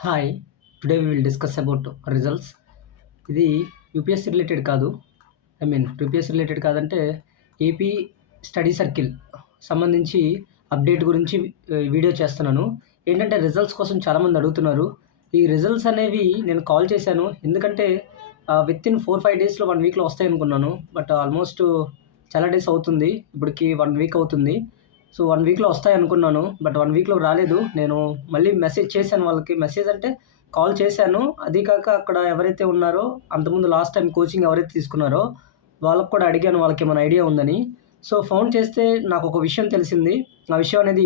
Hi today we will discuss about results. ఇది UPSC related కాదు. UPSC related కాదంటే AP study circle సంబంధించి update గురించి వీడియో చేస్తున్నాను. ఏంటంటే రిజల్ట్స్ కోసం చాలామంది అడుగుతున్నారు. ఈ రిజల్ట్స్ అనేవి నేను కాల్ చేశాను. ఎందుకంటే వితిన్ 4-5 డేస్లో 1 వీక్లో వస్తాయి అనుకున్నాను. బట్ ఆల్మోస్ట్ చాలా డేస్ అవుతుంది. ఇప్పటికి 1 వీక్ అవుతుంది. సో 1 వీక్లో వస్తాయి అనుకున్నాను. బట్ 1 వీక్లో రాలేదు. నేను మళ్ళీ మెసేజ్ చేశాను వాళ్ళకి. మెసేజ్ అంటే కాల్ చేశాను. అదీ కాక అక్కడ ఎవరైతే ఉన్నారో అంతకుముందు లాస్ట్ టైం కోచింగ్ ఎవరైతే తీసుకున్నారో వాళ్ళకి కూడా అడిగాను వాళ్ళకేమైనా ఐడియా ఉందని. సో ఫోన్ చేస్తే నాకొక విషయం తెలిసింది. ఆ విషయం అనేది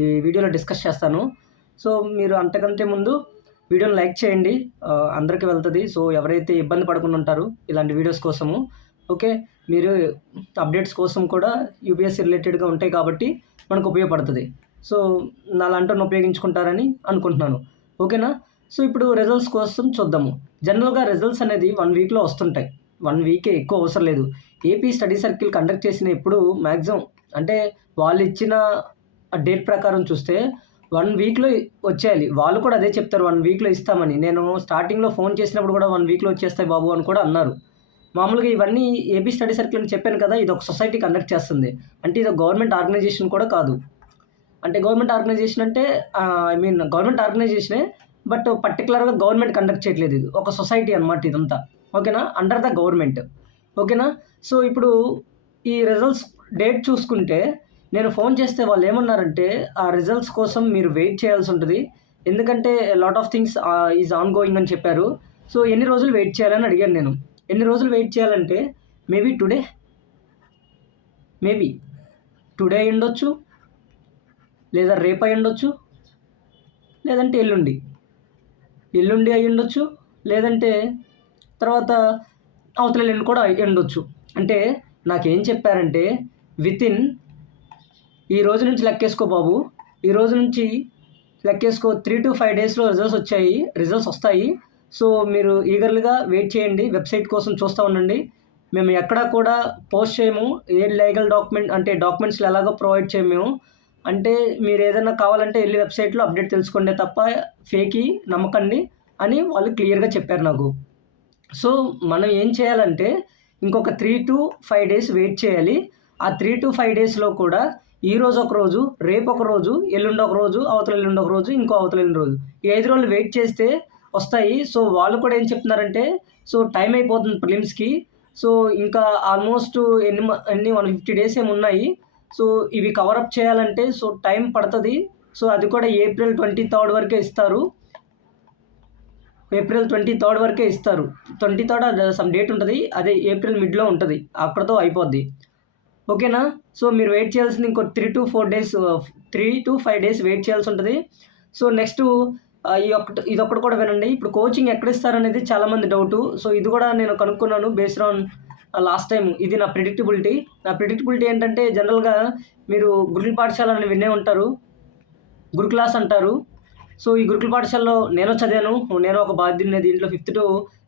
ఈ వీడియోలో డిస్కస్ చేస్తాను. సో మీరు అంతకంటే ముందు వీడియోని లైక్ చేయండి. అందరికీ వెళ్తుంది. సో ఎవరైతే ఇబ్బంది పడకుండా ఉంటారో ఇలాంటి వీడియోస్ కోసము. ఓకే, మీరు అప్డేట్స్ కోసం కూడా యూపీఎస్సీ రిలేటెడ్గా ఉంటాయి కాబట్టి మనకు ఉపయోగపడుతుంది. సో నాలాంటిని ఉపయోగించుకుంటారని అనుకుంటున్నాను. ఓకేనా? సో ఇప్పుడు రిజల్ట్స్ కోసం చూద్దాము. జనరల్గా రిజల్ట్స్ అనేది 1 వీక్లో వస్తుంటాయి. 1 వీకే, ఎక్కువ అవసరం లేదు. ఏపీ స్టడీ సర్కిల్ కండక్ట్ చేసిన ఎప్పుడు మ్యాక్సిమం అంటే వాళ్ళు ఇచ్చిన డేట్ ప్రకారం చూస్తే 1 వీక్లో వచ్చేయాలి. వాళ్ళు కూడా అదే చెప్తారు, 1 వీక్లో ఇస్తామని. నేను స్టార్టింగ్లో ఫోన్ చేసినప్పుడు కూడా 1 వీక్లో వచ్చేస్తాయి బాబు అని కూడా అన్నారు. మామూలుగా ఇవన్నీ ఏపీ స్టడీ సర్కిల్ అని చెప్పాను కదా, ఇది ఒక సొసైటీ కండక్ట్ చేస్తుంది. అంటే ఇది గవర్నమెంట్ ఆర్గనైజేషన్ కూడా కాదు. అంటే గవర్నమెంట్ ఆర్గనైజేషన్ అంటే గవర్నమెంట్ ఆర్గనైజేషనే, బట్ పర్టికులర్గా గవర్నమెంట్ కండక్ట్ చేయట్లేదు. ఇది ఒక సొసైటీ అనమాట ఇదంతా. ఓకేనా? Under the government. ఓకేనా? సో ఇప్పుడు ఈ రిజల్ట్స్ డేట్ చూసుకుంటే నేను ఫోన్ చేస్తే వాళ్ళు ఏమన్నారంటే ఆ రిజల్ట్స్ కోసం మీరు వెయిట్ చేయాల్సి ఉంటుంది. ఎందుకంటే lot of things is on going అని చెప్పారు. సో ఎన్ని రోజులు వెయిట్ చేయాలని అడిగాను నేను. ఎన్ని రోజులు వెయిట్ చేయాలంటే మేబీ టుడే అయి ఉండొచ్చు, లేదా రేపు అయి ఉండొచ్చు, లేదంటే ఎల్లుండి అయి ఉండొచ్చు, లేదంటే తర్వాత అవతల ఎల్లుండి కూడా అయి ఉండొచ్చు. అంటే నాకేం చెప్పారంటే వితిన్ ఈ రోజు నుంచి లెక్కేసుకో బాబు, ఈ రోజు నుంచి లెక్కేసుకో 3 to 5 డేస్లో రిజల్ట్స్ వస్తాయి. సో మీరు ఈగర్లీగా వెయిట్ చేయండి. వెబ్సైట్ కోసం చూస్తూ ఉండండి. మేము ఎక్కడా కూడా పోస్ట్ చేయము. ఏ లీగల్ డాక్యుమెంట్స్లో ఎలాగో ప్రొవైడ్ చేయము మేము. అంటే మీరు ఏదైనా కావాలంటే వెళ్ళి వెబ్సైట్లో అప్డేట్ తెలుసుకోండి తప్ప ఫేకి నమ్మకండి అని వాళ్ళు క్లియర్గా చెప్పారు నాకు. సో మనం ఏం చేయాలంటే ఇంకొక 3 to 5 డేస్ వెయిట్ చేయాలి. ఆ 3 to 5 డేస్లో కూడా ఈరోజు ఒక రోజు, రేపు ఒక రోజు, ఎల్లుండి ఒక రోజు, అవతల ఎల్లుండి ఒక రోజు, ఇంకో అవతల ఎల్లుండి రోజు, ఈ 5 రోజులు వెయిట్ చేస్తే వస్తాయి. సో వాళ్ళు కూడా ఏం చెప్తున్నారంటే సో టైం అయిపోతుంది ప్రిలిమ్స్కి. సో ఇంకా ఆల్మోస్ట్ ఎన్ని 150 డేస్ ఏమి ఉన్నాయి. సో ఇవి కవరప్ చేయాలంటే సో టైం పడుతుంది. సో అది కూడా ఏప్రిల్ 23 వరకే ఇస్తారు. ఏప్రిల్ 23 వరకే ఇస్తారు. 23 సమ్ డేట్ ఉంటుంది, అదే ఏప్రిల్ మిడ్లో ఉంటుంది, అక్కడతో అయిపోద్ది. ఓకేనా? సో మీరు వెయిట్ చేయాల్సింది ఇంకో 3 to 5 డేస్ వెయిట్ చేయాల్సి ఉంటుంది. సో నెక్స్ట్ ఇదొక్కటి కూడా వినండి. ఇప్పుడు కోచింగ్ ఎక్కడ ఇస్తారనేది చాలామంది డౌటు. సో ఇది కూడా నేను కనుక్కున్నాను బేస్డ్ ఆన్ లాస్ట్ టైం. ఇది నా ప్రిడిక్టబిలిటీ ఏంటంటే జనరల్గా మీరు గురుకుల పాఠశాల అని వినే ఉంటారు, గురుకులాస్ అంటారు. సో ఈ గురుకుల పాఠశాలలో నేను చదివాను. నేను ఒక బాధ్యుడిని. దీంట్లో 5th to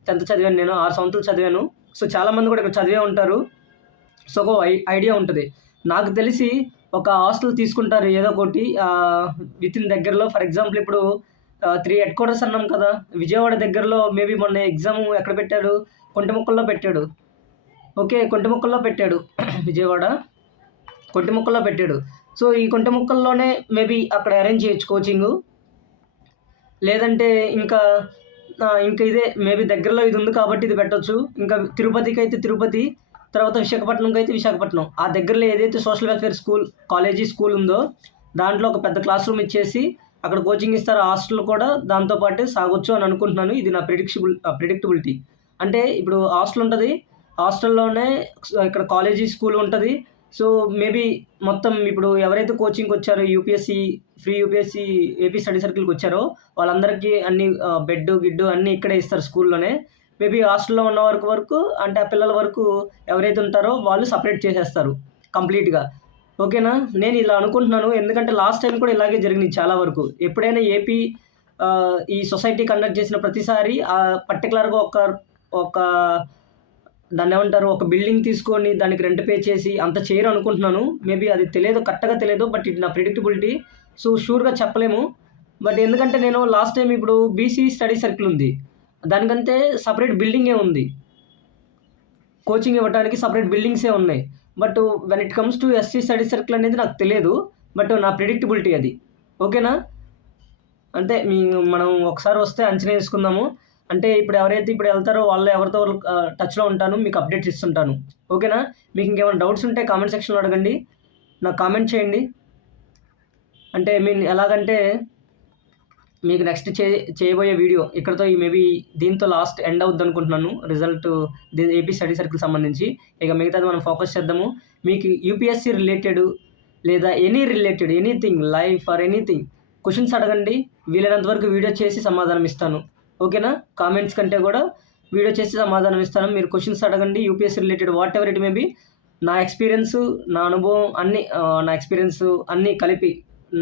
10th చదివాను. నేను 6 సంవత్సరాలు చదివాను. సో చాలామంది కూడా ఇక్కడ చదివే ఉంటారు. సో ఒక ఐడియా ఉంటుంది. నాకు తెలిసి ఒక హాస్టల్ తీసుకుంటారు ఏదో ఒకటి వితిన్ దగ్గరలో. ఫర్ ఎగ్జాంపుల్ ఇప్పుడు 3 హెడ్ క్వార్టర్స్ అన్నాం కదా, విజయవాడ దగ్గరలో మేబీ మొన్న ఎగ్జామ్ ఎక్కడ పెట్టాడు, కొంటిముక్కల్లో పెట్టాడు. ఓకే, కొంటిముక్కల్లో పెట్టాడు విజయవాడ కొంటిముక్కల్లో పెట్టాడు. సో ఈ కొంటిముక్కల్లోనే మేబీ అక్కడ అరేంజ్ చేయొచ్చు కోచింగు. లేదంటే ఇంకా ఇదే మేబీ దగ్గరలో ఇది ఉంది కాబట్టి ఇది పెట్టొచ్చు. ఇంకా తిరుపతికి అయితే తిరుపతి, తర్వాత విశాఖపట్నంకి అయితే విశాఖపట్నం. ఆ దగ్గరలో ఏదైతే సోషల్ వెల్ఫేర్ స్కూల్ ఉందో దాంట్లో ఒక పెద్ద క్లాస్ రూమ్ ఇచ్చేసి అక్కడ కోచింగ్ ఇస్తారు. హాస్టల్ కూడా దాంతోపాటే సాగొచ్చు అని అనుకుంటున్నాను. ఇది నా ప్రిడిక్టబిలిటీ. అంటే ఇప్పుడు హాస్టల్ ఉంటుంది, హాస్టల్లోనే ఇక్కడ స్కూల్ ఉంటుంది. సో మేబీ మొత్తం ఇప్పుడు ఎవరైతే కోచింగ్కి వచ్చారో ఫ్రీ యూపీఎస్సీ ఏపీ స్టడీ సర్కిల్కి వచ్చారో వాళ్ళందరికీ అన్ని గిడ్డు అన్నీ ఇక్కడే ఇస్తారు స్కూల్లోనే. మేబీ హాస్టల్లో ఉన్న వరకు అంటే ఆ పిల్లల వరకు ఎవరైతే ఉంటారో వాళ్ళు సపరేట్ చేసేస్తారు కంప్లీట్గా. ఓకేనా? నేను ఇలా అనుకుంటున్నాను. ఎందుకంటే లాస్ట్ టైం కూడా ఇలాగే జరిగింది చాలా వరకు. ఎప్పుడైనా ఏపీ ఈ సొసైటీ కండక్ట్ చేసిన ప్రతిసారి పర్టికులర్గా ఒక దాన్ని ఏమంటారు, ఒక బిల్డింగ్ తీసుకొని దానికి రెంట్ పే చేసి అంత చేయరు అనుకుంటున్నాను. మేబీ అది కరెక్ట్గా తెలియదు. బట్ ఇది నా ప్రిడిక్టబిలిటీ. సో షూర్గా చెప్పలేము. బట్ ఎందుకంటే నేను లాస్ట్ టైం ఇప్పుడు బీసీ స్టడీ సర్కిల్ ఉంది. దానికంటే సపరేట్ బిల్డింగే ఉంది. కోచింగ్ ఇవ్వడానికి సపరేట్ బిల్డింగ్సే ఉన్నాయి. But when it comes to SC study circle అనేది నాకు తెలియదు. బట్ నా ప్రిడిక్టబిలిటీ అది. ఓకేనా? అంటే మనం ఒకసారి వస్తే అంచనా వేసుకుందాము. అంటే ఇప్పుడు ఎవరైతే ఇప్పుడు వెళ్తారో వాళ్ళు ఎవరితో టచ్‌లో ఉంటాను. మీకు అప్డేట్స్ ఇస్తుంటాను. ఓకేనా? మీకు ఇంకేమైనా డౌట్స్ ఉంటే కామెంట్ సెక్షన్‌లో అడగండి. నాకు కామెంట్ చేయండి. అంటే ఎలాగంటే మీకు నెక్స్ట్ చేయబోయే వీడియో ఇక్కడితో మేబీ దీంతో లాస్ట్ ఎండ్ అవుద్దనుకుంటున్నాను. రిజల్ట్ ఏపీ స్టడీ సర్కిల్ సంబంధించి. ఇక మిగతాది మనం ఫోకస్ చేద్దాము. మీకు యూపీఎస్సీ రిలేటెడ్ లేదా anything life or anything questions అడగండి. వీలైనంత వరకు వీడియో చేసి సమాధానం ఇస్తాను. ఓకేనా? కామెంట్స్ కంటే కూడా వీడియో చేసి సమాధానం ఇస్తాను. మీరు క్వెషన్స్ అడగండి. UPSC related whatever it may be. నా ఎక్స్పీరియన్స్, నా అనుభవం అన్నీ నా ఎక్స్పీరియన్స్ అన్నీ కలిపి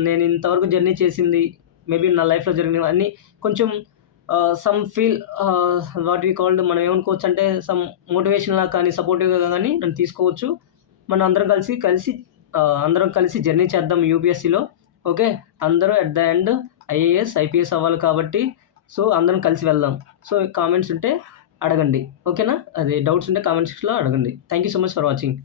నేను ఇంతవరకు జర్నీ చేసింది మేబీ నా లైఫ్‌లో జరిగినవి అన్నీ కొంచెం some feel what we called మనం ఏమనుకోవచ్చు అంటే సమ్ మోటివేషన్‌లా కానీ, సపోర్టివ్‌గా కానీ నన్ను తీసుకోవచ్చు. మనం అందరం కలిసి జర్నీ చేద్దాం యూపీఎస్సీలో. ఓకే? అందరూ at the end IAS, IPS అవ్వాలి కాబట్టి సో అందరం కలిసి వెళ్దాం. సో కామెంట్స్ ఉంటే అడగండి. ఓకేనా? అదే డౌట్స్ ఉంటే కామెంట్ సెక్షన్‌లో అడగండి. Thank you so much for watching.